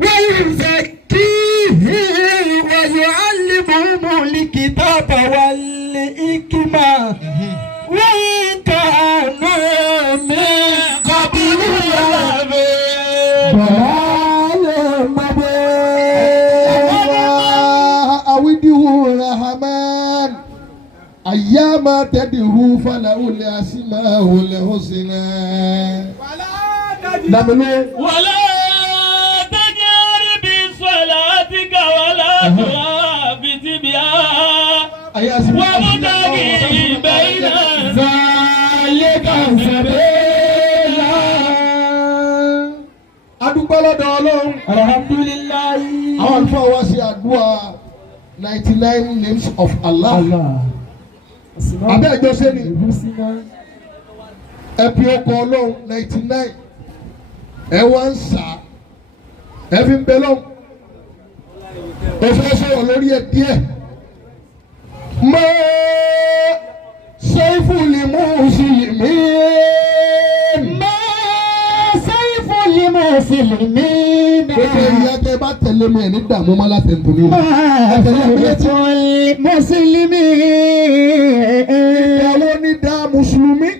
ويزكيهم ويعلمهم الكتاب والحكمة وإن كانوا من قبل ضلال مبين. أوده الرحمن أيما تدعو فله الأسماء الحسنى. ولا تجهر بصلاتك ولا تخافت بها وابتغي بين ذلك سبيلا. adúpẹ́ lọ́dọ̀ Ọlọ́run. Alhamdulillahi. àwọn àlùfáà wá sí àdúrà 99 names of Allah. abẹ́ ẹjọ́ sẹ́ni ẹ fi ọkọ̀ Ọlọ́run 99 ẹ wá ń sà ẹ fi ń bẹ lọ́wọ́ ẹ fẹ́ sọ̀rọ̀ lórí ẹ díẹ̀. mọ́ sẹ́fù lè mú sílìmí. المسلمين ìyá tẹ bá tẹ̀lé mi ẹ̀ ní dààmú má láti ẹ̀ nítorí ما سيف المسلمين. ìdáwó ní dá mùsùlùmí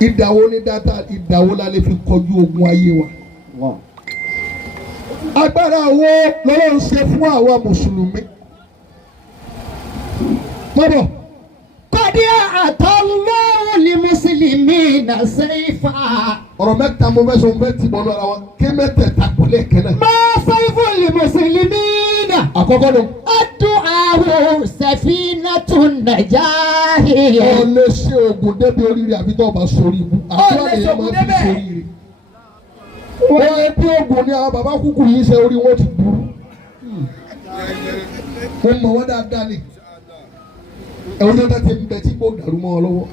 ìdáwó ní dáta ìdáwó la lè fi kọjú ogun ayé wa. agbára wo lọ́wọ́ ń ṣe fún àwa mùsùlùmí. mọ́bọ̀. قد أعطى الله للمسلمين سيفا. ọ̀rọ̀ mẹ́ta mo fẹ́ sọ fẹ́ ti bọ̀ lọ́ra wa kí mẹ́tẹ̀ẹ̀ta kò lè kẹ́lẹ̀. ما سيف المسلمين. àkọ́kọ́ ni. الدعاء سفينة النجاة. ọ lè ṣe oògùn débi oríire àbí tó o bá sórí ibu. àdúrà lè yẹ máa fi sórí ire. wọ́n ẹ bí oògùn ni àwọn bàbá kúkú yìí ṣe orí wọn ti burú. mo mọ̀ wọ́n dáadáa ni. ẹ̀wọ́n tó dáa ti ń bẹ tí kò dàrú mọ́ ọ lọ́wọ́.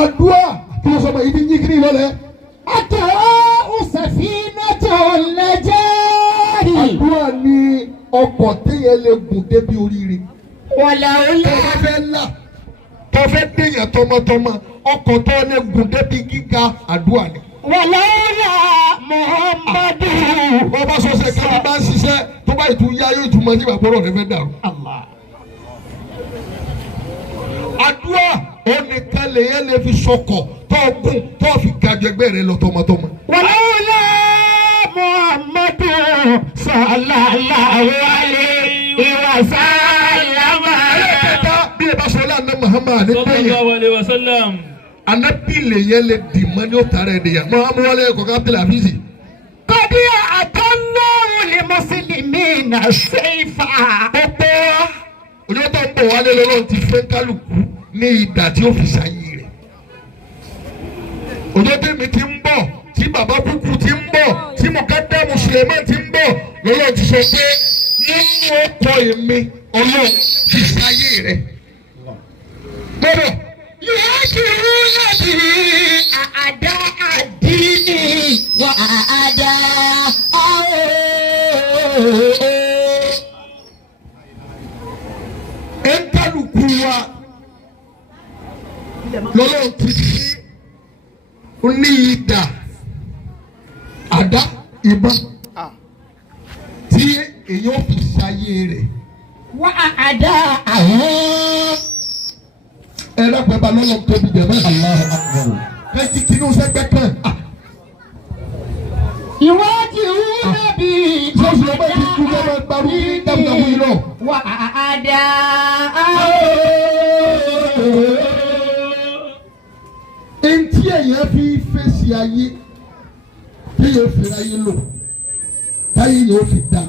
àdúrà kí ló sọ ma ibi yín kí ni ìlọlẹ̀. الدعاء سفينة النجاة. àdúrà ni ọkọ̀ téèyàn lè gùn débi oríire. ولولا tó fẹ́ là tó fẹ́ déyàn tọmọtọmọ ọkọ̀ tó lè gùn débi gíga àdúrà ni. ولولا محمد. wọ́n bá sọ ṣe kí wọ́n bá ń ṣiṣẹ́ tó bá ìtú yá yóò tún mọ ní ìgbàgbọ́rọ̀ rẹ fẹ́ dàrú. àdúrà onìkan lèyẹn lè fi sọkọ̀ tó gùn tó fi gàjọ ẹgbẹ́ rẹ lọ tọmọtọmọ. ولولا محمد صلى الله عليه وسلم. bí ẹ bá sọ lẹ́nu Muhammad ní bẹ́yẹn sallallahu alaihi wasallam. anabi lèyẹn lè dì mọ́ ní ó tara ẹ̀ nìyẹn Muhammad wọlé kọ̀ọ̀kan Abdul Hafiz. قد أعطى الله للمسلمين سيفا. ojú tó ń bọ̀ wálé lọ́wọ́ ti fẹ́ kálukú ní ìdá tí ó fi ṣàyè rẹ̀. ojú tèmi ti ń bọ̀ tí bàbá kúkú ti ń bọ̀ tí mọ̀kádà mùsùlùmí ti ń bọ̀ lọ́wọ́ ti sọ pé nínú ọkọ̀ èmi ọlọ́run fi ṣàyè rẹ̀. gbọ́dọ̀ يهاجرون به أعداء الدين وأعداءه. kálukú wa lọ́wọ́ ti fi ní ìdá àdá ìbọn tí èyí ó fi ṣàyè rẹ̀. وأعداءه. ẹ lọ́pẹ́ bá lọ́lọ́ tóbi jẹ̀ mọ́. ẹ ti tinú sẹ́gbẹ́ kan. يواجهون به sọ́sì ọba ti kú lọ́wọ́ gbarú ní dàbídàbí yìí lọ. وأعداءه. eŋti ẹ̀yẹ́ fi fèsì ayé tí yóò fi ayé lò táyé yóò fi dá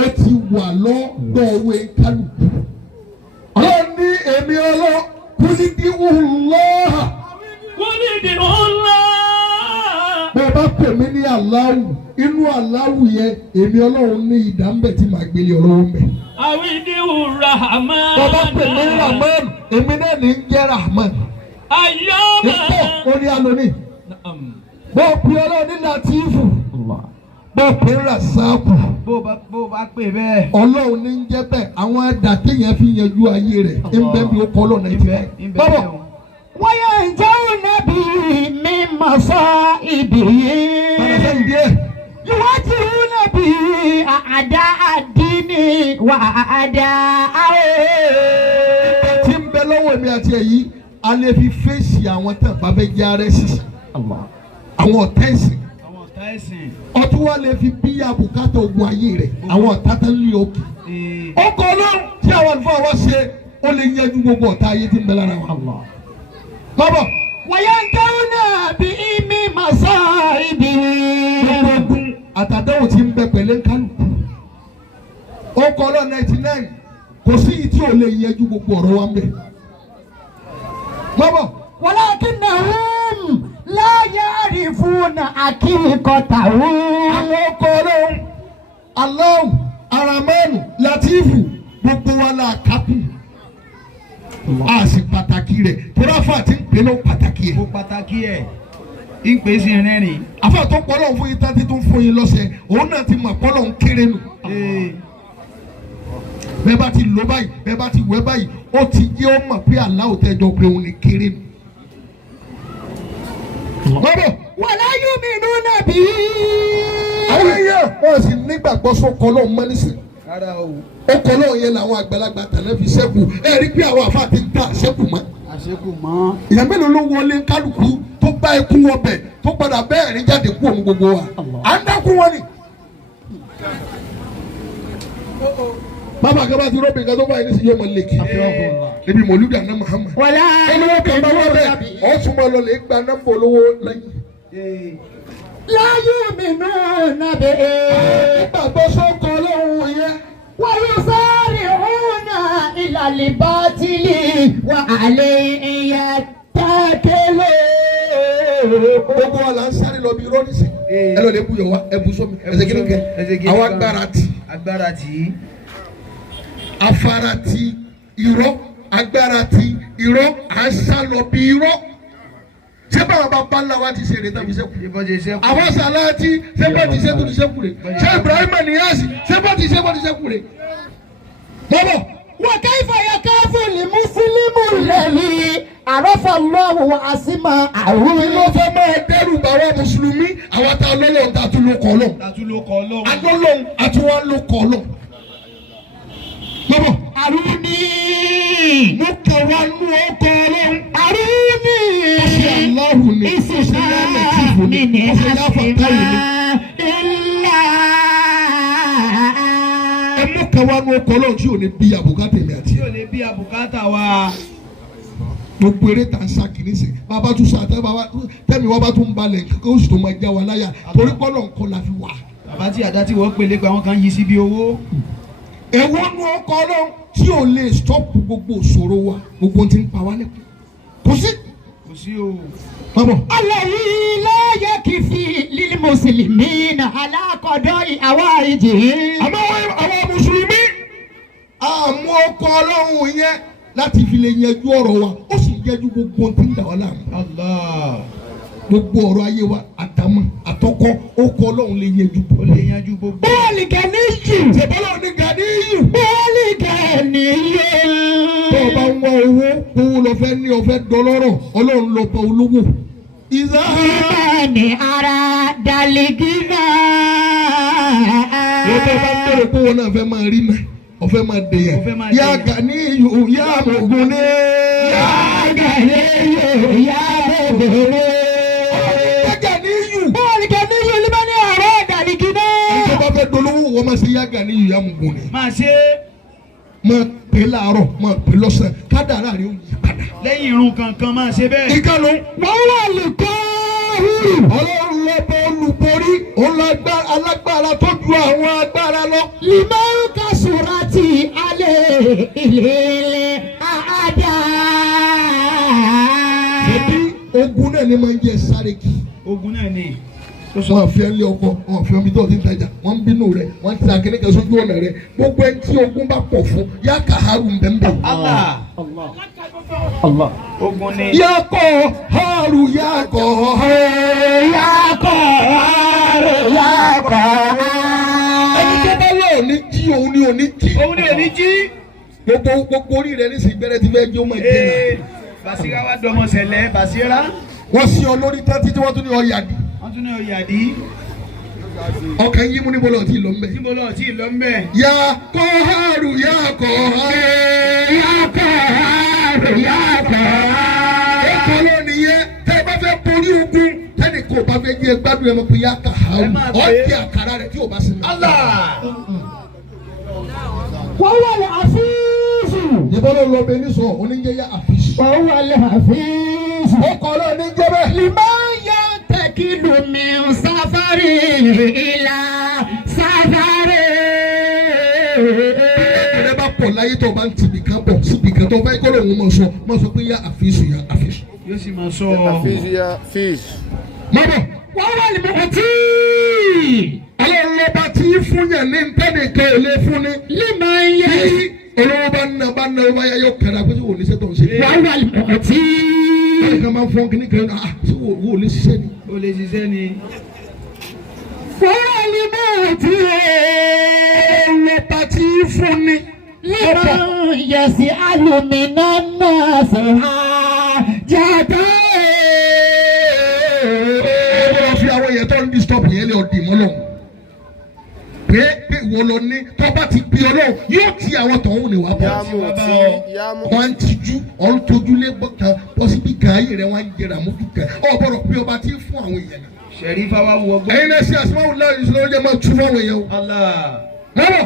ó ti wà lọ́dọ̀ọ́wé kálukú. wọ́n ní èmi ọlọ́ kúlídìí wùlọ́ọ̀hà. bẹ́ẹ̀ bá pè mí ní aláwù inú aláwù yẹn èmi ọlọ́run ní ìdá ń bẹ̀ tí màá gbélé ọlọ́run bẹ̀. Àwídìí Rahman. bàbá pè mí ní Rahman èmi náà ní ń jẹ́ Rahman. Ayyama. ìpò orí alóní. bó pe ọlọ́run ní Latifu bó pe Rasaku. bó bá pè bẹ́ẹ̀. ọlọ́run ní ń jẹ́ bẹ́ẹ̀ àwọn àdá téèyàn fi yanjú ayé rẹ̀ ń bẹ́ẹ̀ bí ó kọ́ ọlọ́run ẹ̀ ti bẹ́ẹ̀. bábọ̀ وينجون به من مصائبه. يواجهون به أعداء الدين وأعداءه. tí ń bẹ lọ́wọ́ mi àti èyí a lè fi fèsì àwọn tán bàbá jẹ́ arẹ́ sísè àwọn ọ̀tá ẹ̀sìn ọtún wa lè fi bí àbùkátà ogun ayé rẹ̀ àwọn ọ̀tá tán lé òkè ọkọ̀ ọlọ́run tí àwọn àlùfáà wa ṣe ó lè yanjú gbogbo ọ̀tá ayé tí ń bẹ lára wa. bàbá وينتهون بهم مصائبهم. gbogbo ogun àtàdáwò tí ń bẹ pẹ̀lẹ́ kálukú ọkọ̀ ọlọ́run 99 kò sí ìyí tí ò lè yanjú gbogbo ọ̀rọ̀ wa ń bẹ. bàbá ولكنهم لا يعرفون حقيقته. àwọn ọkọ̀ ọlọ́run Allahu Aramanu Latifu gbogbo wa la kápù a sì pàtàkì rẹ̀ tọ́láfà tí ń pè ló pàtàkì ẹ̀. ó pàtàkì ẹ̀ ń pè sí rẹ́rìn. àfa tó pọ̀ lọ́hùn fún yín tàbí tó ń fún yín lọ́sẹ̀ òun náà ti mọ̀ pọ́ lọ́hùn kéré nù. bẹ́ẹ̀ bá ti lò báyìí bẹ́ẹ̀ bá ti wẹ̀ báyìí ó ti jẹ́ ó mọ̀ pé aláwọ̀ tẹ́jọ́ pé òun ní kéré nù. bọ́bọ̀ ولا يؤمنون به. àwọn èèyàn wọ́n sì nígbàgbọ́ sọ́kọ́ lọ́hùn mọ́ nísìnyí. rárá o. ọkọ̀ náà yẹn làwọn àgbàlagbà tẹ̀lé fi ṣẹ́kù ẹ rí pé àwọn àfa ti dá ṣẹ́kù mọ́. àṣekù mọ́. ìyá mélòó ló wọlé kálukú tó bá ikú ọbẹ̀ tó padà bẹ́ẹ̀ rí jáde kú òun gbogbo wa à ń dákú wọn ni. bàbá akẹ́bà ti rọ́bì nǹkan tó báyìí nísìnyí yóò máa lè kí níbi mọ̀lúdà náà Muhammad. ولا olówó kan bá wọ́n bẹ́ẹ̀ ọ̀ tún máa lọ lè gba nọ́mbà olówó lẹ́yìn. لا يؤمنون به. nígbàgbọ́ sọ́kọ̀ ọlọ́run yẹn. ويسارعون إلى الباطل وعليه يتكلون. gbogbo wa la ń sáré lọ bí irọ́ nísìn ẹ lọ lè bu yọ wa ẹ bu sọmi ẹ ṣe kí ni kẹ àwọn agbára ti afárá ti irọ́ agbára ti irọ́ à ń sá lọ bí irọ́ ṣé báwa bá bá ńlá wa ti ṣe rèé tàbí sẹ́kù àwọn sàláàtì ṣé bá ti ṣẹ́kù ní sẹ́kù rè ṣé Ibrahim Niyasi ṣé bá ti ṣẹ́kù ní sẹ́kù rè bọ́bọ̀. وكيف يخاف المسلم الذي عرف الله وأسماءه. àwọn ló fẹ́ máa dẹ́rù bàwá mùsùlùmí àwọn tá a lọ́lọ́ ta tún ló kọ́ lọ. adọ́lọ́ àtúwọ́ ló kọ́ lọ. bọ́bọ̀. أروني mo kẹ́ wa nú ọkọ̀ ọlọ́run. أروني ọ̀sẹ̀ aláhùn ni ọ̀sẹ̀ yàrá tìfù ni ọ̀sẹ̀ yàrá táyì ni. ẹ mú kẹ́ wa nú ọkọ̀ ọlọ́run tí ò ní bí àbùkátà èmi àti. tí ò lè bí àbùkátà wa. gbogbo eré tá a sá kìíní sè bàbá tún sá tẹ́mi wọ́n bá tún balẹ̀ kí oṣù tó máa já wa láyà torí kọ́lọ̀ nǹkan la fi wà. bàbá tí àdá tí wọ́n pèlè pé àwọn kan yí síbi owó. èwo nu ọkọ̀ ọlọ́run tí ò lè stọ́pù gbogbo òṣòro wa gbogbo tí ń pa wá lẹ́kọ̀ọ́ kò sí. kò sí o. bàbá. الذي لا يكفي للمسلمين على قضاء حوائجهم. àmọ́ àwọn mùsùlùmí àmú ọkọ̀ ọlọ́run yẹn láti fi lè yanjú ọ̀rọ̀ wa ó sì yanjú gbogbo tí ń dà wá láàmú. Allah. gbogbo ọ̀rọ̀ ayé wa àtàmọ́ àtọkọ ọkọ̀ ọlọ́run lè yanjú ó lè yanjú gbogbo. bọ́ọ̀lì gẹ̀ẹ́nìyù. ṣèbọ́lọ́ ní gàdíyù. bọ́ọ̀lì gẹ̀ẹ́nìyù. tó o bá ń wá owó owó lọ fẹ́ ní ọ̀fẹ́ dọlọ́rọ̀ ọlọ́run lọ bá olówó. ìbáni ara dàlígínà. lọ́tọ̀ bá ń bẹ̀rẹ̀ pé wọn náà fẹ́ máa rí náà ọ̀fẹ́ máa dè yẹn. yá Ganiyu yá Mògùn ní. yá Ganiyu yá Mògùn ní. yá Ganiyu. bọ́ọ̀lì gẹ̀ẹ́nìyù ìbáni ara dàlígínà. ẹjọ́ bá fẹ́ dolówó wọ́n máa ṣe yá Ganiyu yá Mògùn ní. máa ṣe. máa pè láàárọ̀ máa pè lọ́sàn kádàrá rẹ̀ ó yí padà. lẹ́yìn irun kankan máa ṣe bẹ́ẹ̀. ìkànnì. wọ́n wà lùkọ́. ọlọ́run lọ́bọ̀ olùborí alágbára tó ju àwọn agbára lọ. liman kasurati alẹ́ ilé àádá. ẹbí ogun náà ni máa ń jẹ sáré kì. ogun náà ni. wọn fi ẹlẹ ọkọ wọn fi omi tó ti ń tajà wọn ń bínú rẹ wọn ti àkéné kan sójú ọ̀nà rẹ gbogbo ẹni tí ogun bá pọ̀ fún yá kàhárù mbẹ́mbẹ́. Allah. Allah. ogun ni. yá kọ́ hárù yá kọ́ yakọ̀ yakọ̀. ẹni tó bá lọ ní jí òun ni òní jí. òun ni òní jí. gbogbo orí rẹ ní sìn bẹ̀rẹ̀ ti fẹ́ jí ó máa jẹ́ náà. Basira wa dọmọ sẹlẹ Basira. wọ́n sí ọ lórí tẹ́tí tí wọ́n tún ní ọ yàdí. wọ́n tún ní oyè àdí. ọkàn yín mú níbo lọ tí lọ mbẹ. níbo lọ tí lọ mbẹ. ya kọ́hárù ya kọ́hárù ya kọ́hárù ya kọ́hárù. ẹ̀kọ́ ló nìyẹn tẹ́ ẹ bá fẹ́ borí ogun tẹ́nì kò bá fẹ́ jẹ́ gbádùn ẹ̀ mọ̀ pé ya kọ́hárù ọ̀kẹ́ àkàrà rẹ̀ tí o bá sinmi. wọ́n wà lẹ́ àfíìsù. níbo ló lọ bẹ ní sọ oníjẹ ya àfíìsù. wọ́n wà lẹ́ àfíìsù. ọkọ̀ ló ní jẹ́ bẹ́ẹ̀. liman yantakilu min safari ila safari. ẹ bá pọ̀ láyé tó o bá ń tibì kan bọ̀ síbi kan tó o bá yẹ kó lóun mọ̀ sọ pé ya àfíìsù ya àfíìsù. yóò sì máa sọ. àfíìsù ya fíìsù. mọ́bọ̀. wọ́n wà lẹ́ mọ̀tí. ọlọ́run ló bá tí fún yẹn ní ntẹ́nìkan ò lè fún ni. liman yan. olówó bá ná ó bá yá yọ kẹrẹ àpótí wò ní sẹ́tọ̀ ṣe. wọ́n wà lẹ́ mọ̀tí. báyìí kan máa ń fọ́n kíní kan ah ṣé wò ó lè ṣiṣẹ́ ni. ó lè ṣiṣẹ́ ni. wọ́n wà lẹ́ mọ̀tí. ọlọ́run ló bá tí fún ni. liman yasi alumina nasi ha jata. fi àwọn yẹn tó ń disturb yẹn lé ọdì mọ́ lọ. pé ìwọ lọ ní tó bá ti bí ọlọ́run yóò ti àwọn tọ̀hún ní wàá bọ̀. wọ́n ti jú ọ̀run tójú lé kan pọ́sibí kan ayé rẹ̀ wọ́n á jẹrà mójú kan ọ̀ bọ̀rọ̀ pé ọba ti fún àwọn èèyàn náà. Sherifa wa wọ gbọ́. ẹ̀yin náà ṣe àṣìmáwò láàrin ìṣòro jẹ́ máa tú fáwọn èèyàn o. mọ́bọ̀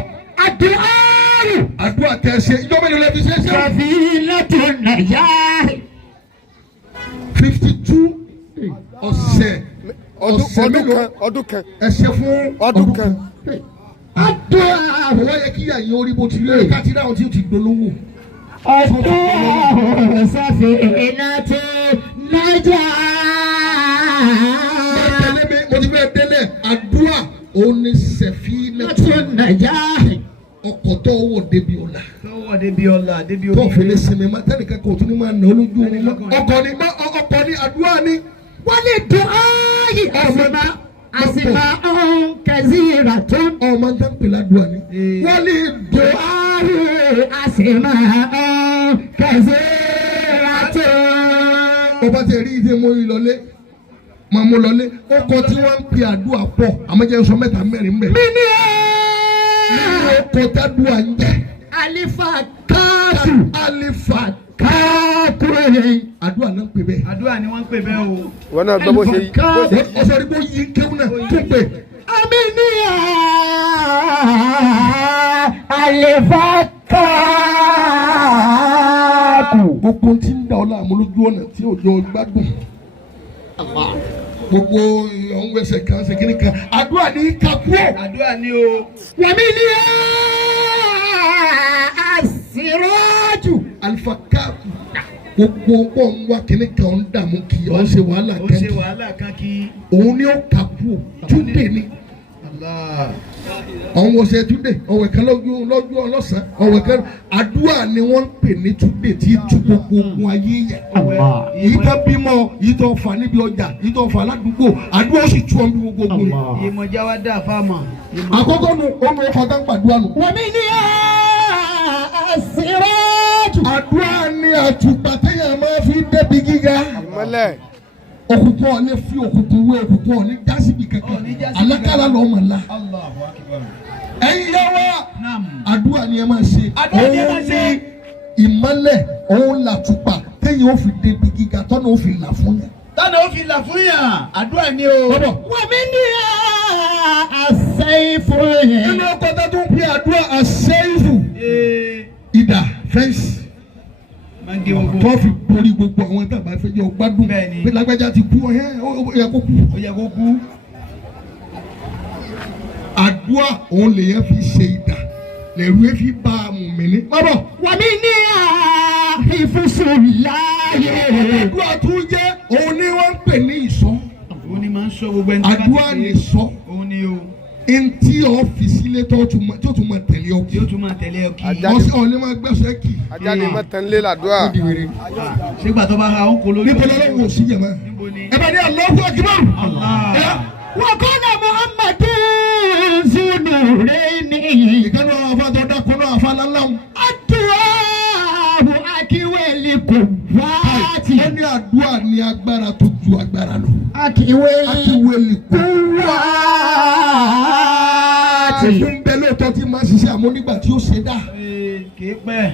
àdúrà tẹ̀ ṣe ìjọba ìlú lẹ́bi ṣe é ṣe. Safinatun Najah. 52 ọ̀sẹ̀ ọdún kan ẹsẹ fún ọdún kan. àdúrà àwọn yẹ kí yàyìn orí bó ti lé káàtì dáhùn tí o ti dolówó. Àdúrà Safinatun Najah. mo ti fẹ́ délẹ̀ àdúrà òun ni Safinatun Najah. ọkọ̀ tó wọ̀ débi ọ̀la. tọwọ́ débi ọ̀la débi omi. tó fẹ́lẹ́ sinmi ma tẹ́nìkan kò tún ní máa nà olójú omi mọ́ ọkọ̀ ni àdúrà ni. wọ́n lè dùn áyì àsìmá ọ̀hún kẹ̀síra tó. ọmọ ń tán pèlè àdúrà ni. wọ́n lè dùn áyì àsìmá ọ̀hún kẹ̀síra tó. ọba tẹ rí ìdè mọ ìlọlé máa mú lọlé ọkọ̀ tí wọ́n ń pè àdúrà pọ̀ àmọ́jẹ́ sọ mẹ́ta mẹ́rin bẹ́ẹ̀. mi ní ọkọ̀ tádùá ń jẹ́. alifa káàtù. alifa káàtù. àdúrà náà ń pè bẹ́ẹ̀. àdúrà ni wọ́n ń pè bẹ́ẹ̀ o. wọn náà gbọ́ bó ṣe yí. ọsọ ní kò yí kéwù náà tó pè. àmì ní alifa káàtù. gbogbo tí ń da ọ láàmú lójú ọ̀nà tí òjò gbádùn. gbogbo ọ̀hún ẹsẹ̀ kan ṣe kíní kan àdúrà ní kakú ọ̀. àdúrà ni o. wàmí ní àṣírọ́jù. alifa káàkù gbogbo pọ̀ ń wá kíní kan ń dààmú kì í ọ̀ ṣe wàhálà ó kan ṣe wàhálà kan kí. òun ni ó kakú ọ̀ túndé ni. ọ̀hún ọ̀sẹ̀ túndé ọ̀wẹ̀ kan lọ́jọ́ ọlọ́sàn ọ̀wẹ̀ kan àdúrà ni wọ́n ń pè ní túndé tí tú gbogbo ogun ayé yẹn. èyí tó bímọ èyí tó fà níbi ọjà èyí tó fà ládùúgbò àdúrà ó sì tú ọmọ gbogbo ogun yẹn. ìmọ̀já wa dà fáàmà. àkọ́kọ́ nu ọmọ ọ̀tá ń gbàdúrà nù. wàmí ní àṣírọ́jù. àdúrà ni àtùpà téèyàn máa fi débi gíga. ìmọ́lẹ̀. òkùnkùn ọ̀lẹ́ fi òkùnkùn wé òkùnkùn ọ̀lẹ́ jásíbi kankan alákàlà lọ́ mọ̀ ńlá. ẹ̀yin yá wa àdúrà ni ẹ máa ṣe. àdúrà ni ẹ máa ṣe. ìmọ́lẹ̀ òun làtùpà téèyàn ó fi débi gíga tọ́nà ó fi là fún yẹn. tọ́nà ó fi là fún yàn àdúrà ni o. wàmí ní àṣẹ́yìfù. nínú ọkọ̀ tó tún pè àdúrà àṣẹ́yìfù. ìdà fẹ́ǹsì tó fi borí gbogbo àwọn tá a bá fẹ́ jẹ́ ọgbádùn pé lágbájá ti kú ó yẹ kó kú. ó yẹ kó kú. àdúrà òun lè yẹn fi ṣe ìdà lẹ́rú ẹ fi bá a mú mi ní. bábọ̀ wàmí ní ìfúsùláyé. àdúrà tún jẹ́ òun ni wọ́n ń pè ní ìsọ́. òun ni máa ń sọ gbogbo ẹni tó bá ti àdúrà ní sọ. òun ni o. ntí ọ́fíìsì ilé tó tún máa tẹ̀lé ọ kí. yóò tún máa tẹ̀lé ọ kí. ọ̀sẹ̀ ọ̀lẹ́ máa gbẹ́sẹ̀ kì. ajáde mọ́tẹ́nlé làdúrà. sígbà tó bá ha ó kó lójú. níbo lọ́wọ́ sí yẹn mọ́. ẹ bá ní Allahu Akbar. wàkọ́nà Muhammadu Zunuraini. ìkànnì àwọn afáàtọ̀ dákúnú àfàlálàmù. àdúrà akíwèlì kò fàátì. ó ní àdúrà ní agbára tó ju agbára lọ. akíwèlì kò wá. Òfin bẹ lóòótọ́ tí máa ń ṣiṣẹ́ àmọ́ nígbà tí ó ṣe dá. kìí pẹ́.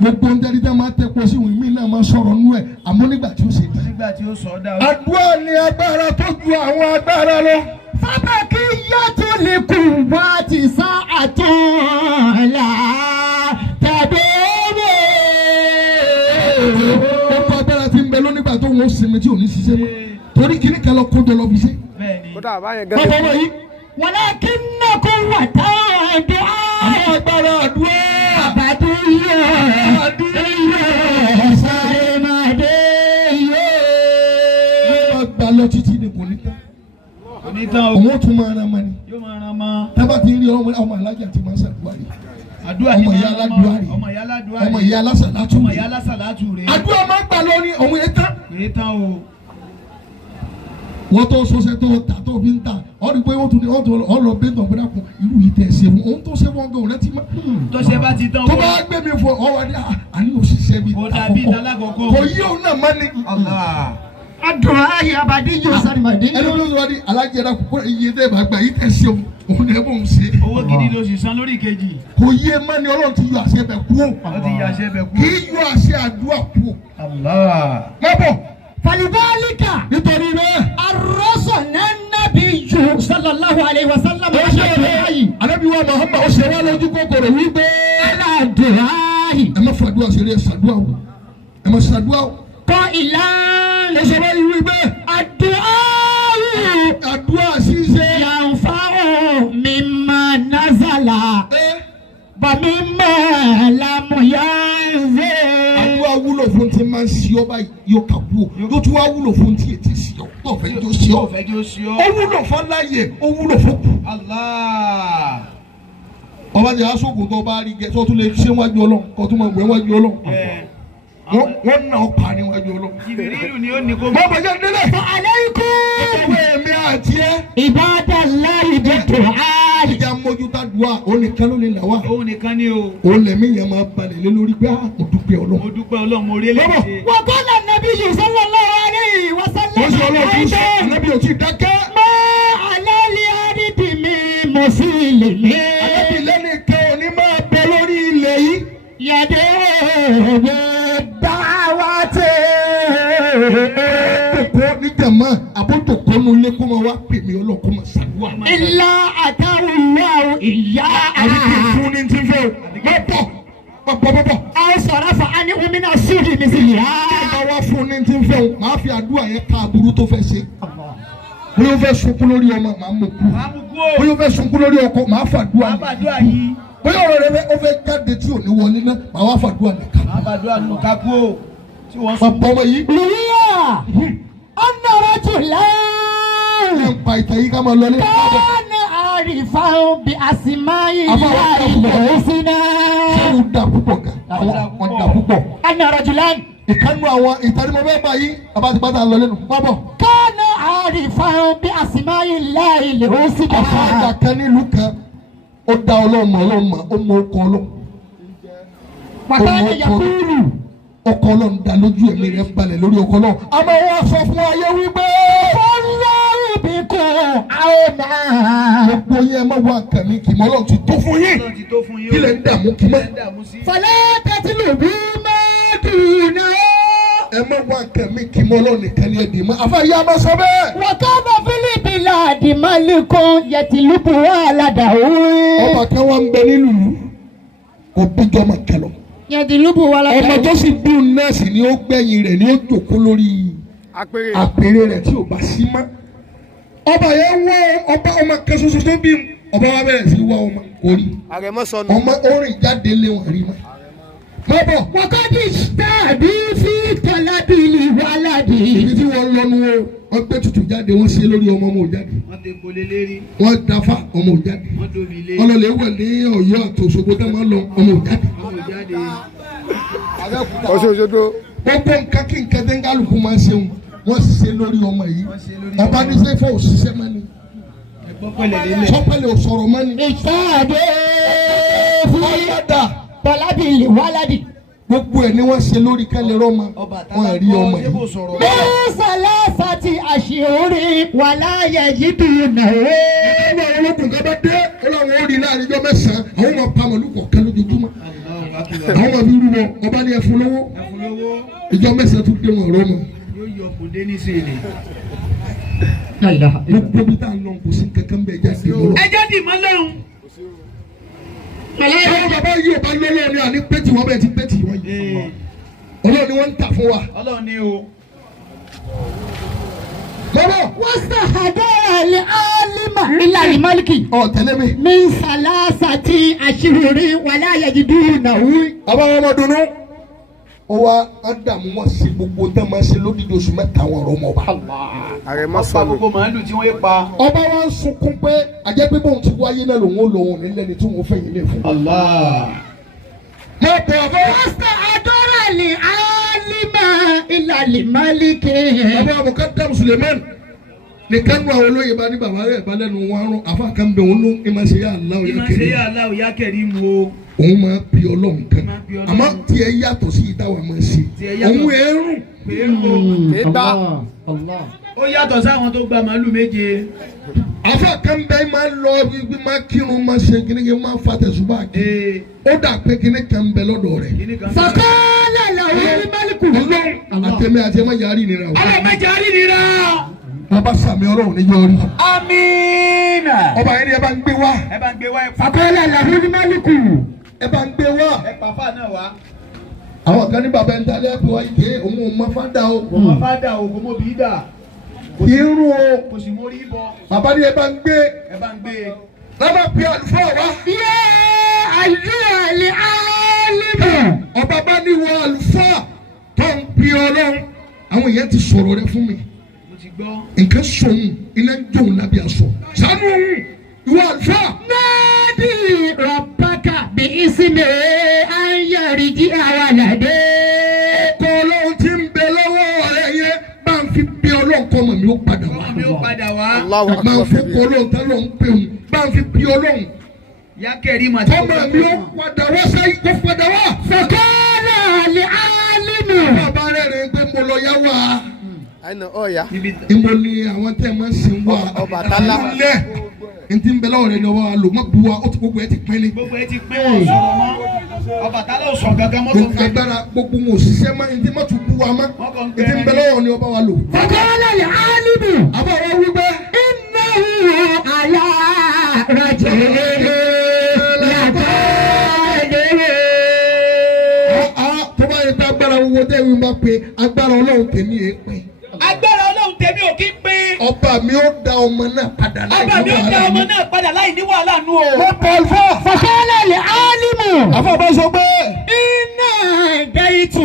Gbogbo ń tẹ́lí tẹ́ máa tẹ́kọ̀ọ́ sí ìwé mi náà máa sọ̀rọ̀ nú ẹ̀ àmọ́ nígbà tí ó ṣe dá. nígbà tí ó sọ ọ́ dá. Àdúrà ni agbára tó ju àwọn agbára lọ. Fábàkì yàtọ̀ lè kú wá ti sá àtọ̀ọ̀la tàbí ewé. Ọkọ̀ agbára ti ń bẹ lónígbà tó wọ́n sinmi tí ò ní ṣiṣẹ́ mọ́. Torí kíní kan lọ kó jọ lọ fi ṣe. bẹ́ẹ̀ni. kódà àbáyẹn Bàbá gẹ́gẹ́. wọn yìí. ولكنكم وتعدوا Àwọn agbára àdúrà. بديا سلمديا Wọ́n gbà lọ títí ní kò ní tán. onítàn o. Òun ó tún máa ran mọ́ ni. yóò máa ran mọ́. Tábà ti rí ọmọ alájà tí máa ń ṣàdúrà rí. àdúrà Ọmọ ní ìyá máa ń aládùúrà rán rè. mọ́. ọmọ ìyá aládùúrà Ọmọ rè. ìyá alásàlátù ọmọ rè. ìyá alásàlátù rè. Àdúrà máa ń gbà lórí òun yẹn tán. kìí tán o. Wọ́n tó sọ́sẹ́ tó ta tó fi ń ta ọ́ rí pé wọ́n tún ní ọ́ lọ bẹ́ẹ̀ tó gbéra kún irú yìí tẹ̀ ṣe wọn òun tó ṣe wọn gan òun rántí má. tó ṣe bá ti tán Tó o. bá gbé mi fọ ọ wá ní àní òṣìṣẹ́ mi Kò dàbí ìdálákọ̀ọ́kọ́. Kò yí òun náà má ní. Allah. الدعاء بديا Ẹni سلمديا ló sọ ní alájẹrà kúkúrú iye tẹ́ bá gbà yìí tẹ̀ ṣe òun ní ẹ̀bùn ṣe. owó gidi ló sì san lórí ìkejì. Kò yé má ní Ọlọ́run ti yọ àṣẹ bẹ̀ kú o. ó ti yàṣẹ bẹ̀ kú. Kì í yọ àṣẹ àdúrà kú o. Allah. Má bọ̀ فلذلك nítorí bẹ́ẹ̀. الرسل النبي صلى الله عليه وسلم Ànábì wa Muhammad ó ṣe wá lójú kòkòrò wípé على الدعاء ẹ má fàdúrà ṣeré ẹ ṣàdúrà o ẹ má ṣàdúrà o. قائلا Ẹ sọ wá yìí wípé الدعاء àdúrà ṣíṣe. ينفع مما نزل ومما لم ينزل Àdúrà wúlò fún tí máa ń ṣe ọ báyìí yóò kà kú o yóò tún wá wúlò fún tí ètí ṣe ọ tó fẹ́ jó ṣe ọ. ó fẹ́ jẹ́ ó ṣe Ó ọ́. wúlò fún láyè ó wúlò fún kù. Allah. Ọba jẹ́ aṣọ́gun tó bá rí gẹ̀ tó tún lè ṣe wájú Ọlọ́run kó tún máa wẹ̀ wájú Ọlọ́run. Wọ́n nà ọ́ pa níwájú Ọlọ́run. Jìbìrìlù ni ó ní kó. Bọ́ọ̀bù jẹ́ nílẹ̀. فعليكم Ọwọ́ èmi àti ẹ́. عباد الله بالدعاء Ìjà mójútó àdúrà òun nìkan ló lè là wá. òun nìkan ni o. Òun lẹ̀mí yẹn máa balẹ̀ lé lórí pé mo dúpẹ́ Ọlọ́run. mo dúpẹ́ Ọlọ́run mo rí eléyìí ṣe. وقال النبي صلى الله عليه وسلم Wọ́n ṣe Ọlọ́run fún ṣe أيضا Ànábì ò tí ì dákẹ́. ما على الأرض من مسلم Ànábì lẹ́nìkan ò ní máa bẹ lórí ilẹ̀ yìí. يدعو بالدعوة Kókó níjàmá àbótòkónú ilé kó máa wá pè mí Ọlọ́run kó máa ṣàdúrà. إلا أتاه الله Àbí kí n إياه fún ní ti fẹ́ o. Bọ́pọ̀. أو صرف عنه من السوء مثلها Bá wá fún ní ti fẹ́ o. Màá fi àdúrà yẹn ká aburú tó fẹ́ ṣe. Bóyá o fẹ́ sunkún lórí ọmọ màá mú kú. máa mú kú o. Bóyá o fẹ́ sunkún lórí ọkọ màá fàdúrà máa nìkan. bàdúrà yìí. Bóyá ọ̀rọ̀ rẹ ó fẹ́ jáde tí ò ní wọlé náà màá wá fàdúrà nìkan. máa bàdúrà nù ká kú o. tí wọ́n sọ. Bàbá ọmọ yìí. لويا أن رجلا Ẹ ń pa ìtàn yìí ká máa lọ ní. كان عارفا بأسماء أبا الله وقف. الحسنى Ó dà púpọ̀ gan. Wọ́n dà púpọ̀. أن رجلا Ìkànnì àwọn ìtànímọ̀ bẹ́ẹ̀ bá yìí abátibátà lọ lẹ́nu. Bábọ̀. كان عارفا بأسماء الله الحسنى Àfáàjà kan nílùú kan ó dá Ọlọ́run mọ̀ ó mọ ọkọ Ọlọ́run. وكان يقول Ọkọ Ọlọ́run dá lójú ẹ̀mí rẹ̀ balẹ̀ lórí ọkọ Ọlọ́run. Àmọ́ wọ́n sọ fún ayé wípé والله بكم عونا gbogbo yẹn máa wá nǹkan mi kì í mọ́ Ọlọ́run ti tó fún yín. Ọlọ́run ti tó fún yín o. Kí lẹ̀ ń dààmú kì í mọ́. Kí lẹ̀ ń dààmú sí. فلا تطلبوا ما دونه Ẹ máa wá nǹkan mi kì í mọ́ Ọlọ́run nìkan ní ẹ̀dín mọ́. Àfáàyè a máa sọ bẹ́ẹ̀. وكان في البلاد ملك يطلب ولده Ọba kan wá ń bẹ nílùú kò bíjọ́ máa kẹlọ. يطلب Ọmọ ولده tó sì bí nọ́ọ̀sì ni ó gbẹ̀yìn rẹ̀ ni ó jòkó lórí Àpèrè. àpèrè rẹ̀ tí ò bá sí mọ́. Ọba yẹn wọ ọba ọmọ kan ṣoṣo tó bí ọba wa bẹ̀rẹ̀ sí wá ọmọ orí Àrẹ̀mọ sọnù. ọmọ orin jáde lé wọn rí mọ́. Bọ́bọ̀ وقد اشتهدوا في طلب الولد ibi tí wọ́n lọ́nu o wọ́n gbé tutù jáde wọ́n ṣe lórí ọmọ ò jáde wọ́n ti gbolé lérí. wọ́n dafa ọmọ ò jáde wọ́n tóbi ilé. ọlọ́lẹ̀ wẹ̀ ní Ọ̀yọ́ àti Òṣogbo tẹ́ máa ń lọ ọmọ ò jáde. wọ́n mú jáde. Ọ̀ṣun Òṣogbo. Gbogbo nǹkan kí nǹkan tẹ́ ń kálukú máa ń ṣeun wọ́n ṣe lórí ọmọ yìí wọ́n ṣe lórí bàbá ní sẹ́fọ̀ òṣìṣẹ́ máa ní ẹ̀gbọ́n pẹ̀lẹ́ délẹ̀. sọ́pẹ́lẹ̀ òṣòro máa ní. اشتهدوا في ọ̀yọ́dà طلب الولد gbogbo ẹ̀ ni wọ́n ṣe lórí kẹ́lẹ́ rọ́mọ ọba wọn àtàlà rí ọmọ kọ́ ṣé kò yìí. sọ̀rọ̀. بثلاثة أشهر ولا يجدونه nínú àwọn ológun kan bá dé bọ̀ ọba ni ẹ fún lọ́wọ́ ẹ̀fún lówó ìjọ mẹ́sàn-án tún dé wọn ọ̀rọ̀ mọ́. yóò yọ kùndé ní sèlè. gbogbo bí tá a lọ kò sí kankan bẹ́ẹ̀ jáde mọ́ lọ. ẹ jáde mọ́ lẹ́hùn. àwọn bàbá yìí ọba lọ́lọ́ ni àní pétì wọn bẹ́ẹ̀ ti pétì wọn yìí ọlọ́run ni wọ́n ń tà fún wa. ọlọ́run ni o. bọ́bọ̀ واستهدى العالم إلى الملك ọ̀ tẹ́lẹ̀ mi. من ثلاثة أشهر ولا يجدونه. ọba wọn ọmọ dunu ó wá ádámù wọn sí gbogbo tẹ́ máa ṣe lódìdí oṣù mẹ́ta wọn ọ̀rọ̀ ọmọ ọba. àrẹ̀mọ ọ̀pá sọnù. gbogbo màálù tí wọ́n pa. ọba wa ń sunkún pé àjẹ́ pé bóun ti wáyé náà lòun ó lọ òun nílẹ̀ ní tí òun fẹ̀yìn lè fún. Allah. mo bọ̀ fún واستهدى العالم إلى الملك. ọba Mukadam Suleiman nìkan nù àwọn olóyè bá ní bàbá rẹ̀ bá lẹ́nu wọn rún àfa kan bẹ̀ wọn ló ń ma ṣe yà aláwọ̀ yà ìmọ̀ ṣe kẹ́rì yà aláwọ̀ yá kẹ́rì mu o. òun máa bí ọlọ́run kan Máa bí Ọlọ́run. àmọ́ tiẹ̀ yàtọ̀ sí ìtawà máa ṣe Tiẹ̀ yàtọ̀. òun èrún pèrò. الله. ó yàtọ̀ sáwọn tó gba màálù méje. àfa kan bẹ́ẹ̀ máa lọ ibi máa kírun máa ṣe kíníkì máa fa tẹ̀sùbá kí ee ó dà pé kíní kan bẹ lọ́dọ̀ rẹ̀ kìíní kan. فقال له الملك ọlọ́run àtẹ̀mí àti ẹ̀mọ́ yàrá ìnira o. ọlọ́mọdé àríra. bàbá sàmì ọlọ́run ní yọrí amiina. ọba yẹn ni ẹ bá ń gbé wá ẹ bá ń gbé wá ẹ pa. فقال له الملك ẹ bá ń gbé wá. ẹ pa fáà náà wá. àwọn kan ní bàbá ń talẹ́ pé wá ike òun ò mọ fádà o. kò mọ fádà o kò mọ bí dà. irun o kò sì mórí bọ. bàbá ni ẹ bá ń gbé ẹ bá ń gbé e. lábà pé àlùfáà wá. يا أيها العالم. ọba bá ní wọ àlùfáà tó ń pè ọlọ́run àwọn èèyàn ti sọ̀rọ̀ rẹ fún mi mo ti gbọ́. nǹkan sọ̀hún iná ń jóun lábẹ́ aṣọ sànú òun ìwọ àlùfáà. نادي ربك باسمه أن يرجع ولده. ọkọ ọlọ́run ti ń bẹ lọ́wọ́ rẹ yẹn bá ń fi bí ọlọ́run kọ́ mọ̀ mi ó padà wá. ọmọ mi ó padà wá. Allahu bá ń akbar fi kọ́ kabir. ọlọ́run tá ló ń pè òun bá ń fi bí ọlọ́run yá kẹ́rì mà ti kọ́ mọ̀ mi ó padà wá sáyé kó padà wá. فقال العالم. bàbá rẹ̀ rẹ̀ pé mo lọ yá wá. àìnà ọ̀ya. níbi ìbò ni àwọn tẹ́ ẹ máa ń sìn wá. Ọbàtálá. lẹ́ ntí ń bẹ lọ́wọ́ rẹ̀ ni ọba wa lò má bu wa ó ti gbogbo ẹ ti pín ní. gbogbo ẹ ti pín wọn sọ̀rọ̀ mọ́. Ọbàtálá ò sọ gángan mọ́tò gbogbo agbára gbogbo wọn ò ṣiṣẹ́ mọ́ ntí má tún bu wa mọ́ ntí ń bẹ lọ́wọ́ ni ọba wa lò. فقال العالم. àbá wa wí pé إنه على رجله لقادر. tó bá yẹ pé agbára wo tẹ́ wí máa pe agbára ọlọ́run tèmi yẹn pín. agbára ọlọ́run tèmi ò kí ń pín. ọba mi ó da ọmọ náà padà láì ọba mi ó dá ọmọ náà padà láì ní wàhálà nù o. wọ́n pọ̀ alfa. فقال العالم. àfa bá sọ pé إن ديت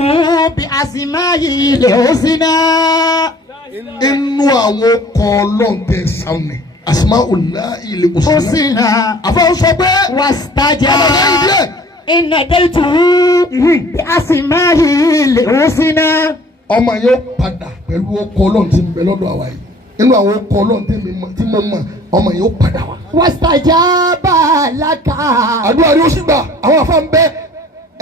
بأسمائه الحسنى. inú àwọn ọkọ̀ ọlọ́run tẹ sáwọn asma'ullahi al-husna. حسنى àfa sọ pé واستجاب. إن ديته بأسمائه الحسنى. ọmọ yóò padà pẹ̀lú ọkọ̀ ọlọ́run tí ń bẹ lọ́dọ̀ àwa yìí inú àwọn ọkọ̀ ọlọ́run tí mo mọ̀ ọmọ yóò padà wá. واستجاب لك. àdúrà ni ó sì gbà àwọn afa ń bẹ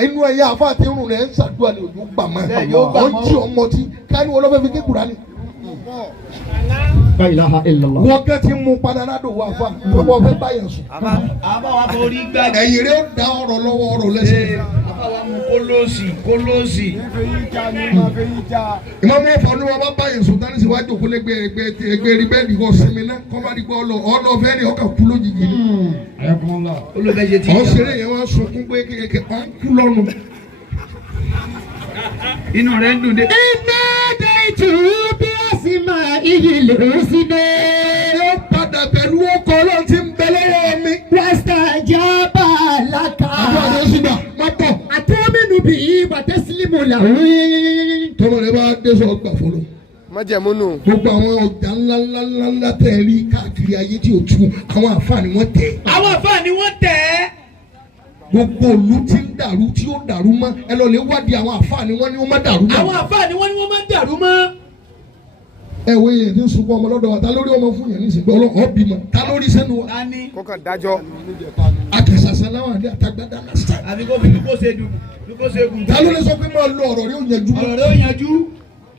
inú ẹ̀yà afa àti irun rẹ̀ ń ṣàdúrà ní ojú gbà mọ́ Bẹ́ẹ̀ yóò gbà wọ́n mọ́. jí ọmọ tí káni wọ́n lọ́ fẹ́ fi ké Kùránì. لا إله إلا الله. wọ́n kẹ́ ti mú padà ládùn wá fa wọ́n fẹ́ báyẹn sùn. àbá wa forí gbàgbé. ẹ̀yìn rẹ̀ ó da ọ̀rọ̀ lọ́wọ́ ọ̀rọ̀ lẹ́sẹ̀. àbá wa mú kólóòsì. ìmọ̀mú ọ̀fọ̀ ni wọ́n bá báyẹn sùn tani síwájú òkú lẹ́gbẹ̀ẹ́ rí bẹ́ẹ̀ nìkan sinmi náà kọ́ bá dìgbọ́ ọ̀nà fẹ́ẹ́ ni ọkà kú lójijì ni. olùfẹ́ ṣe ti ọ̀ ṣeré yẹn wọ́n sunkún pé kékeré ọ̀ ń kú lọ́nu. inú rẹ̀ ń dùn dé. إن ديته بأسمائه الحسنى. yóò padà pẹ̀lú ọkọ̀ ọlọ́run tí ń bẹ lọ́wọ́ mi. واستجاب لك. àbúrò àti oṣù gbà má tọ̀. أتؤمن به وتسلم له. tọ́lọ̀ rẹ bá dé sọ gbà fọlọ́. májẹ̀múnù. gbogbo àwọn ọjà ńláńláńlá tẹ̀ rí káàkiri ayé tí o tu àwọn àǹfààní wọn tẹ̀. àwọn àfáà ni wọ́n tẹ̀ ẹ́. gbogbo òlu tí ń dàrú tí ó dàrú mọ́ ẹ lọ lè wádìí àwọn àǹfààní wọn ni wọ́n má dàrú mọ́. àwọn àfáà ni wọ́n máa ń dàrú mọ́. ẹ wo yẹn tí ń sunkún ọmọ lọ́dọ̀ wa ta lórí ọmọ fún yẹn ní ìsìnkú ọlọ́ọ̀ bímọ ta lórí sẹ́nu wa. ta ni. kọ́kàn dájọ́. akẹ́sàsẹ́ láwọn àdé àtàgbàdà náà sá. àfi kó fi lukose gùn. ta ló lè sọ pé máa lo ọ̀rọ̀ rí òyìn ẹjú. ọ̀rọ̀ rẹ̀ ó yanjú.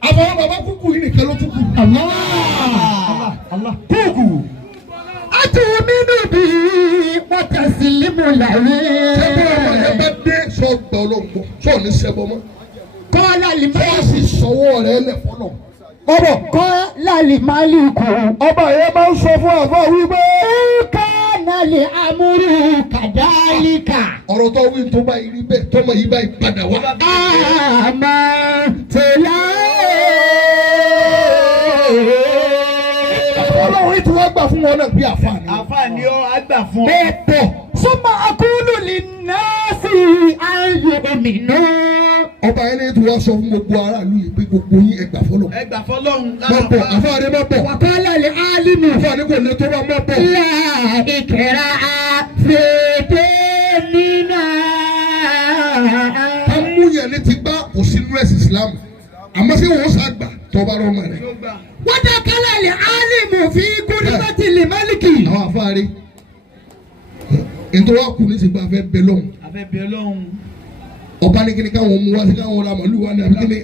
àfọwọ́ bàbá kúkú yìí nìkan ló tún kù. kúkú. أتؤمن به وتسلم له. ṣé bí ọmọ yẹn bá dé sọ gbà Ọlọ́run gbọ́ tó ní ṣẹbọ mọ́ kọ́lá lè má tó sì sọwọ́ rẹ̀ lẹ̀ fọlọ́. kọ́lá lè má lè kú. ọba yẹn máa ń sọ fún àbá wípé. kánà lè amúrú kàdálíkà. ọ̀rọ̀ tó wí tó bá yìí bẹ́ẹ̀ tọ́mọ yìí báyìí padà wá. àmọ́ tẹ̀lá. Ọlọ́run tí wọ́n gbà fún wọn náà bí àfààní. àfààní ó àgbà fún ọ. bẹ́ẹ̀ pọ̀. súnmọ́ akúlù lè ná sí ayé omi náà. ọba yẹn ní tí wọ́n sọ fún gbogbo aráàlú yìí pé gbogbo yín ẹgbà fọlọ́. ẹgbà fọlọ́hún má bọ̀ àfààní má bọ̀. wàkọ́lá lè álímù. àfààní kò lè tó bá má bọ̀. la ìkẹrà fèdè nínà. ká mú yẹn ní ti gbá kò sí nú ẹ̀sìn Islam àmọ́ sí wọn sàgbà tọ́ba rọ ọmọ rẹ̀. wọ́n dá kálá lè álímù fi gúdúmọ́tì lè málìkì. àwọn afárí nítorí wọn kù ní ìsìnkú afẹ́ bẹ lọ́hùn. afẹ́ bẹ lọ́hùn. ọba ní kíni káwọn mú wá sí káwọn ra màlúù wá ní àbí kíni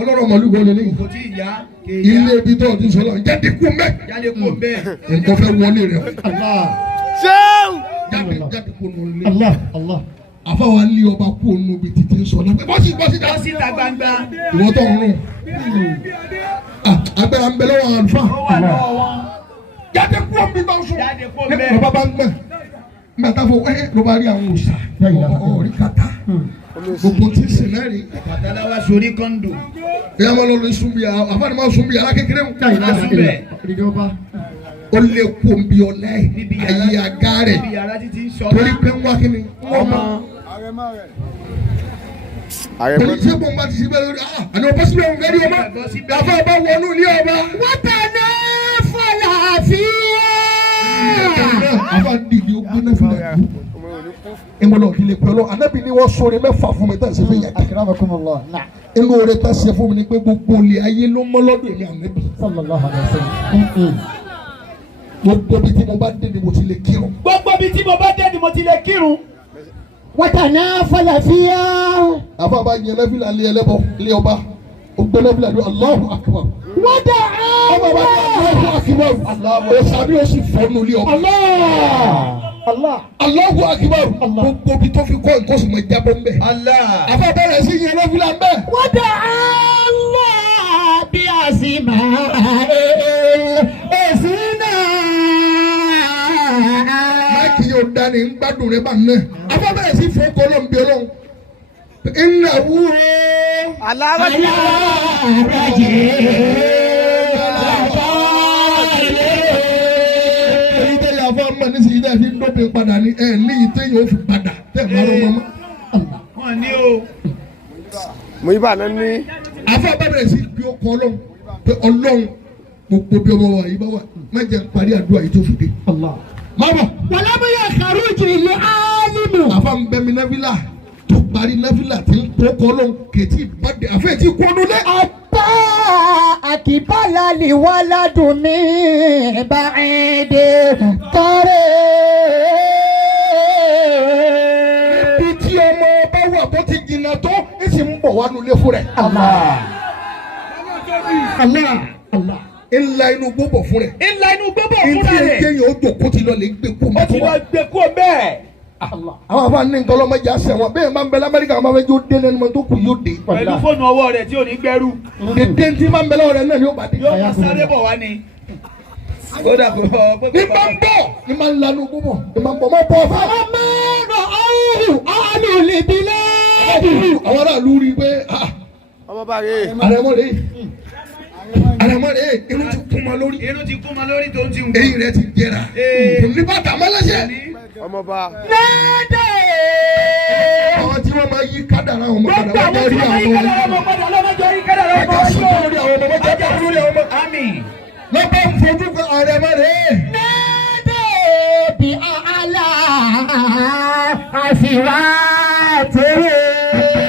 ọlọ́rọ̀ màlúù wọlé ní. kò tí ì yá. ilé ibi tó ti sọ lọ jáde kú mẹ́. jáde kú mẹ́. nǹkan fẹ́ wọlé rẹ̀. ṣéun. jáde kú nù lé. àfáwọn ní ọba kú ònú ibi títí ń sọ náà. bọ́sì ta gbangba. ìwọ tó ń rún. agbára ń bẹ lọ́wọ́ àlùfáà. ó wà lọ́wọ́ wọn. jáde kú omi tó ń sùn. jáde kú mẹ́. bàbá bá ń gbẹ nígbà tá a fọ ló bá rí àwọn òòṣà ọ̀rí kàtà gbogbo tí ń sìn náà rí. àtàláwá sórí kọ́ńdò. ìyá máa lọ lọ sunbi àfáàní máa sunbi yàrá kékeré mu. ó lè kó nbí ọ̀nà ẹ̀ ayé àga rẹ̀ torí pé ń wá kíni. ọmọ. torí tí ẹ̀gbọ́n bá ti ṣe bẹ́ẹ̀ lórí àná ọba síbẹ̀ òun fẹ́ẹ́ rí ọmọ àfa ọba wọnú ilé ọba. wọ́n tẹ̀ ní fọláfíà. àfa dìde ó gbóná fún ẹ̀ kú. ìmọ̀lẹ̀ òdìlẹ̀ pẹ̀lú anábì ni wọ́n sọ̀rọ̀ mẹ́fà fún mi tá a ṣe fẹ́ yà kí. inú rẹ̀ tá a ṣe fún mi ni pé gbogbo olè ayé ló mọ́ lọ́dọ̀ ní ànábì. gbogbo bí tí mo bá dé ni mo ti lè kírun. gbogbo bí tí mo bá dé ni mo ti lè kírun. wọ́n tẹ̀ ní fọláfíà. àfa bá yẹn lẹ́fìlà lé ẹlẹ́bọ lé ọba ó gbé lẹ́fìlà lé Allahu Akbar. wọ́n tẹ̀ ọba bá yẹ Allahu Akbar òsàbí ó sì fọ́nù lé ọba. Allahu Akbar gbogbo bí tó fi kọ́ nǹkan sùn mọ́ jábọ́ ń bẹ̀. àfa bẹ̀rẹ̀ sí yẹn lẹ́fìlà ń bẹ̀. wọ́n tẹ̀ bí a sì máa èsì náà. máìkì yóò dání ń gbádùn rẹ bá ń náà. àfa bẹ̀rẹ̀ sí fún ọkọ ọlọ́run bí ọlọ́run. iná wúro. aláwọ̀dì. èyí tẹ́lẹ̀ àfọ ọmọ nísìnyí tẹ́ fi ń dópin padà ní ẹ̀ ní ìtẹ́yìn ó fi padà tẹ́ ẹ̀ máa rọ ọmọ mọ́. wọ́n ní o. mo yí bá a ní. àfa bẹ̀rẹ̀ sí bí ọkọ ọlọ́run pé ọlọ́run gbogbo bí ọmọ wa yìí bá wà má jẹ́ parí àdúrà yìí tó fi dé. má bọ̀. wàlámúyà kàrújì ilé álímù. àfa ń bẹ mi náfìlà tó parí náfìlà tí ń kó kọ́ lọ́n kẹ̀tì ìbàdí àfẹ́ tí kú ọdún lẹ́. àtà àkìbálà lè wá ládùn mí bá ẹ̀ẹ́dẹ̀ tọ́rẹ̀. ibi tí ọmọ bá wà bó ti jìnnà tó ń sì ń bọ̀ wá nulẹ̀ fún rẹ̀. ńlá inú gbọ́bọ̀ fún rẹ̀. ńlá inú gbọ́bọ̀ fúnra rẹ̀. ìdí ẹ̀jẹ̀ yẹn ó jò kó ti lọ lè gbé kó ó ti lọ gbé kó bẹ́ẹ̀. àwọn afa ní nǹkan ọlọ́mọdé àṣẹ wọn bẹ́ẹ̀ máa ń bẹ lamẹ́ríkà máa fẹ́ jó dé lẹ́nu mọ́ tó kù yóò dé. pẹ̀lú fóònù ọwọ́ rẹ̀ tí ò ní gbẹ́rù. dédé tí máa ń bẹ lọ́wọ́ rẹ̀ náà ni ó bá dé. yóò máa sáré bọ̀ wá ni. kódà kò ní máa ń bọ̀ ní máa ń lanu gbọ́bọ̀ ní máa ń bọ̀ máa bọ̀ fún wa. ọmọ rọ ọ̀hún ọ̀hún lè bi lẹ́ẹ̀dì. àwọn aráàlú rí i pé ọmọ bá rè é. àrẹ̀mọ́ rẹ̀ irun ti kún ma lórí. irun ti kún ma lórí tó ń ti wù. èyí rẹ̀ ti jẹrà. ní bàtà mọ́lẹ́sẹ̀. ọmọ bá. àwọn tí wọ́n máa yí kádàrá àwọn ọmọ padà wọ́n gbogbo rí àwọn tí wọ́n yí kádàrá ọmọ padà lọ́mọdé orí kádàrá ọmọ ẹ̀ka sọ́jọ́ lórí àwọn ọmọ ọjọ́ mọ́jà lórí ọmọ. àmín. lọ́pọ̀ ń fojú fún àrẹ̀mọ́ rẹ̀. bí àlà àṣìwà tèrè.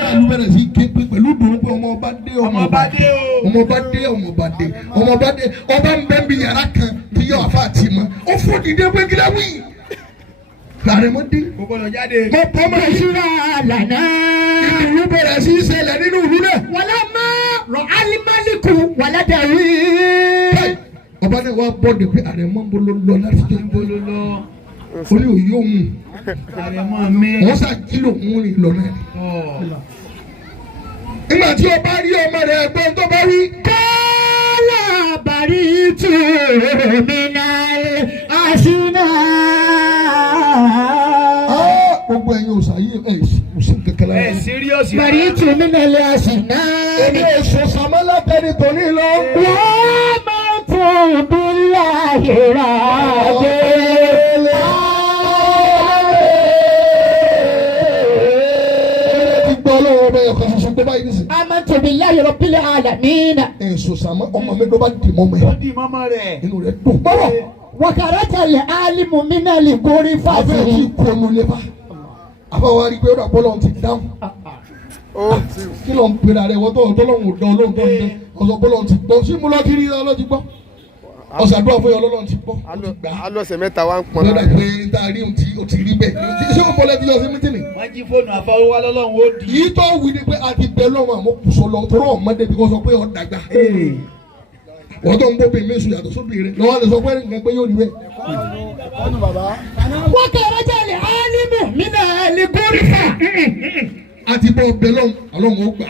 àlù bẹ̀rẹ̀ sí ké pé pẹ̀lú dùn pé ọmọ ọba dé ọmọ bá dé o. ọmọ ọba dé ọmọ ọba dé ọmọ ọba dé ọba ń bẹ́ ń bi yàrá kan tí yóò àfa àti mọ́ ó fò dìde pé kí lẹ́wì. àrẹ̀mọ́ dé. kò gbọdọ̀ jáde. mo pọ́ mọ́ yìí. ìṣúra lànà. ìlú bẹ̀rẹ̀ sí í ṣẹlẹ̀ nínú ìlú náà. wàlá má rọ alimálíkù wàlá dàrí. ọba náà wá bọ́ de pé àrẹ̀mọ́ ń bolo lọ láti tó ń bolo lọ. ó ní òye òun wọ́n ṣàkílò òun rìn lọ náà. nígbà tí o bá rí ọmọ rẹ̀ ẹ̀gbọ́n tó bá wí. kọ́lá bàrí tù mí náà àṣìná. gbogbo ẹ̀yin ò sàyè ẹ̀ kò sí kankan lára. ẹ síríọ̀sì. bàrí tù mí náà àṣìná. èmi ò sọ sàmọ́lá tẹ́ni tòní lọ. wọ́n máa tún bí láyé rà dé. Amantu billahi rabbil alamin. Èso sàmọ́ ọmọ mi ló bá dì mọ́ mẹ́. ó di mọ́mọ́ rẹ̀. Inú rẹ̀ dùn. Bọ́lọ̀. Wa kharaja al-alimu minal ghurfati. Abẹ́ ti kọnu lé bá. Àbá wa rí i pé ó dà bọ́lọ̀ ti dáhùn. Kí ló ń pera rẹ̀ wọ́n tó ọlọ́run dán ọlọ́run tó ń dán. Ọ̀sọ̀ bọ́lọ̀ ti gbọ́. Sí mo lọ kiri ọlọ́run ti gbọ́. Ọ̀sàdúrà fún ọlọ́run ti gbọ́. alọ́sẹ̀ mẹ́ta wa ń pọn Lọ́dà pé tá a rí o ti rí bẹ́ẹ̀. Ṣé o bọ́lẹ̀ ti yọ sí mítìnì? wọ́n jí fóònù àfọwọ́wá lọ́lọ́run ó di. Yìí tó wí ni pé a ti bẹ lọ́wọ́ àmọ́ kùsọ̀ lọ tó rọ̀ ọmọdé bí wọ́n sọ pé ọ̀ dàgbà. Wọ́n tó ń bó bèmí èso yàtọ̀ sóbì rẹ̀ lọ́wọ́ lè sọ pé nǹkan pé yóò rí bẹ́ẹ̀. Wa kharaja al-alimu minal ghurfati. A ti bọ́ ọbẹ̀ lọ́wọ́ ọlọ́run ó gbà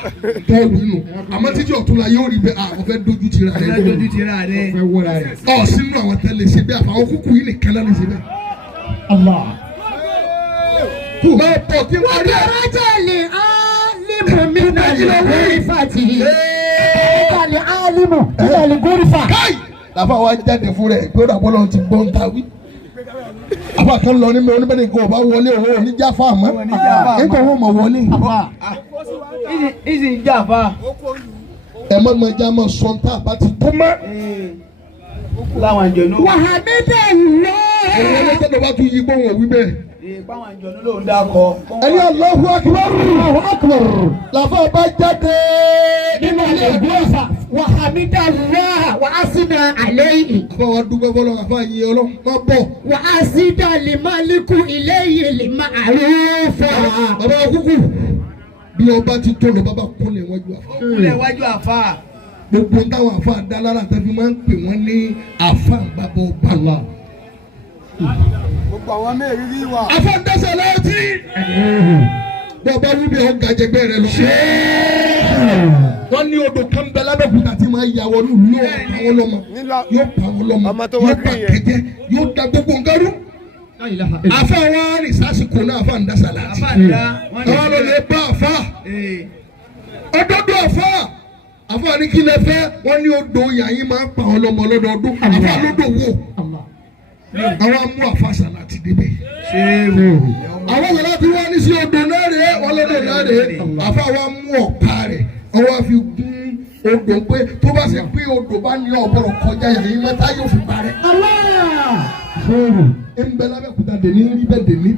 tọ́ọ̀lù nínú àmọ́ títí ọ̀tún la yóò rí bẹ́ẹ̀ àwọn fẹ́ dojú ti ra rẹ̀. lójú ti rà rẹ̀. Ọ̀ sínú àwọn tẹ́lẹ̀ ṣe bẹ́ẹ̀ àfàwọn kúkú yìí nìkan lẹ́nu ṣe bẹ́ẹ̀. Allah. Máa bọ̀ kí wọ́n rí ẹ̀. kharaja al-alimu minal ghurfati. kharaja al-alimu minal ghurfati. Káì! Làbá wa jáde fún rẹ̀ pé ó dàbọ̀ lọ́wọ́ ti gbọ́n ta wí. Àbá kan lọ ní mẹ́rin bẹ́ẹ̀ ni kò bá wọlé òun ò ní jáfa àmọ́. Nígbà wọn mọ̀ wọlé. ìsì ń jà fa. Ẹ má ma já ma sọ ntá àbá ti tó mọ́. láwọn àjọ̀nú. wa hamidallah. Ẹ̀yin ẹlẹ́sẹ̀ ló bá tún yí gbóhùn òwú bẹ́ẹ̀. ìpáwọn àjọ̀nú ló ń dákọ. Ẹni Allahu Akbar. Allahu akbar. Làbá bá jáde. nínú al-ghurfa wa hamidallah wa asna alayhi. Àbá wa dúpẹ́ fọlọ́ àbá yìí ọlọ́run má bọ̀. wa asida limaliku ilayhi lima'rufa. Bàbá wa kúkú. Bí ọba ti tó lọ bàbá kúnlẹ̀ wájú àfa. kúlẹ̀ wájú àfa. Gbogbo táwọn àfa dálára tẹ́fí máa ń pè wọ́n ní àfa bàbá ọba lọ. gbogbo àwọn mẹ́rin rí wa. Àfa ń dẹ́sẹ̀ lọ́tí. Bàbá wíbi ọ̀ gàjẹgbẹ́ rẹ lọ. Wọ́n ní odò kan bẹ lábẹ́kúta tí máa yà wọnú yóò pa wọ́n lọ́mọ. Yóò pa wọ́n lọ́mọ. Ọmọ tó Yóò wá pa bí yẹn. kẹ̀kẹ́. Yóò da gbogbo nǹkan rú. Àfa wa rìn sásìkò náà àfa ń dẹ́sẹ̀ láti. àfa ń dá. Àwọn ló lè bá àfa. Ọdọọdún àfa. Àfa ní kí lẹ fẹ́. Wọ́n ní odò yàyín máa ń pa wọn lọ́mọ lọ́dọọdún. Àfa lódò wò. Àwọn amú àfa sàlàtì débẹ̀. Àwọn sọ̀rọ̀ ti wá ní sí odò náà rèé ọlọ́dọ̀ náà rèé àfa wa mú ọ̀pá rẹ̀ ọwọ́ fi gún odò pé tó bá ṣe pé odò bá ní ọ̀bọ̀rọ̀ kọjá yàrá mẹ́ta yóò fi parẹ́. Ń bẹ lábẹ́kúta dèní rí bẹ́ẹ̀ dèní.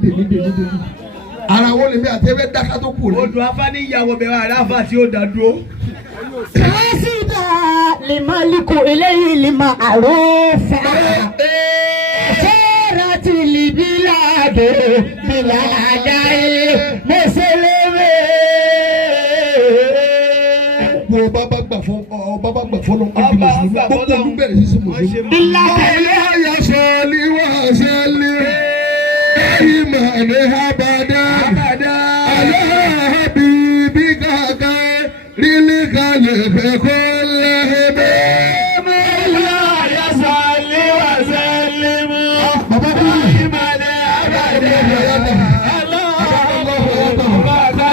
Ara wọn lè mi àti ẹgbẹ́ dáká tó kù rẹ̀. odò afá ní ìyàwó bẹ̀rẹ̀ àràfà tí ó dá dúró. asida limaliku ilayhi lima'rufa. sarati libilade biladai mùsùlùmí. Wọ́n bá gbà fún lọ ọdún mùsùlùmí gbogbo ọdún bẹ̀rẹ̀ sí sí mùsùlùmí. Ilé ayọ̀ sọ̀lì wá sẹ́lì ẹ̀yìn mà ní abàdá aláàbí bí kàkà rílí kalẹ̀ fẹ́ kó lẹ́hìnbẹ́. Ilé ayọ̀ sọ̀lì wá sẹ́lì mú ẹ̀yìn mà ní abàdá aláàbí bí kàkà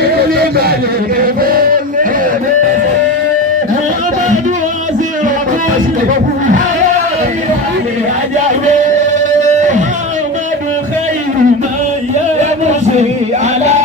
rílí kalẹ̀ fẹ́. على